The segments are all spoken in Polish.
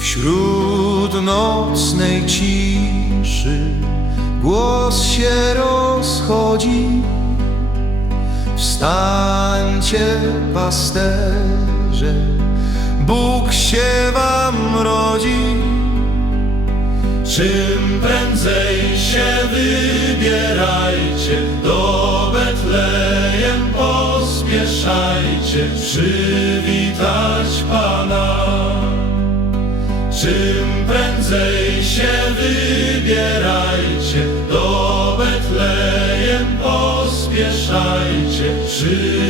Wśród nocnej ciszy głos się rozchodzi. Wstańcie, pasterze, Bóg się wam rodzi. Czym prędzej się wybierajcie, do Betlejem pospieszajcie, przywitać Pana. Czym prędzej się wybierajcie, do Betlejem pospieszajcie, przywitać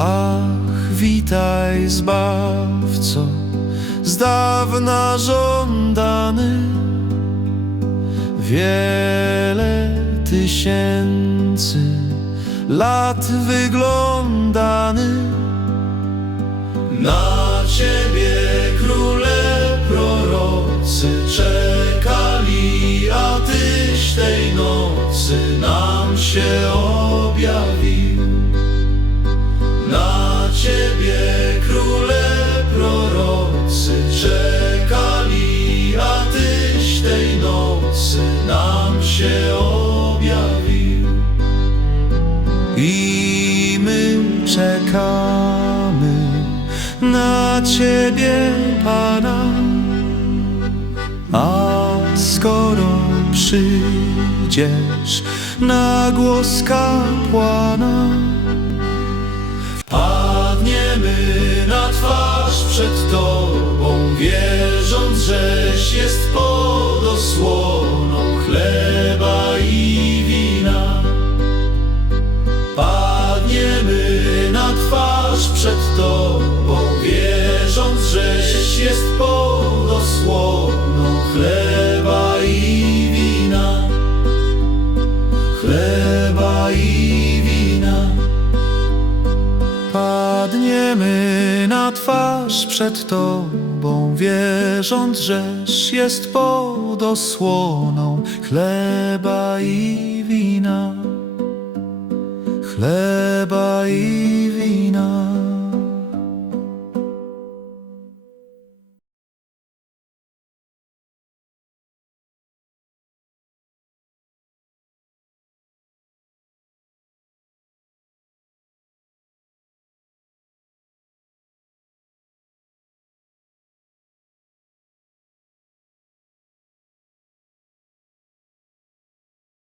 Ach, witaj Zbawco, z dawna żądany, wiele tysięcy lat wyglądany. Na ciebie I my czekamy na Ciebie, Pana. A skoro przyjdziesz na głos kapłana, padniemy na twarz przed Tobą, i wina. Padniemy na twarz przed Tobą, wierząc, żeś jest pod osłoną chleba i wina chleba i wina.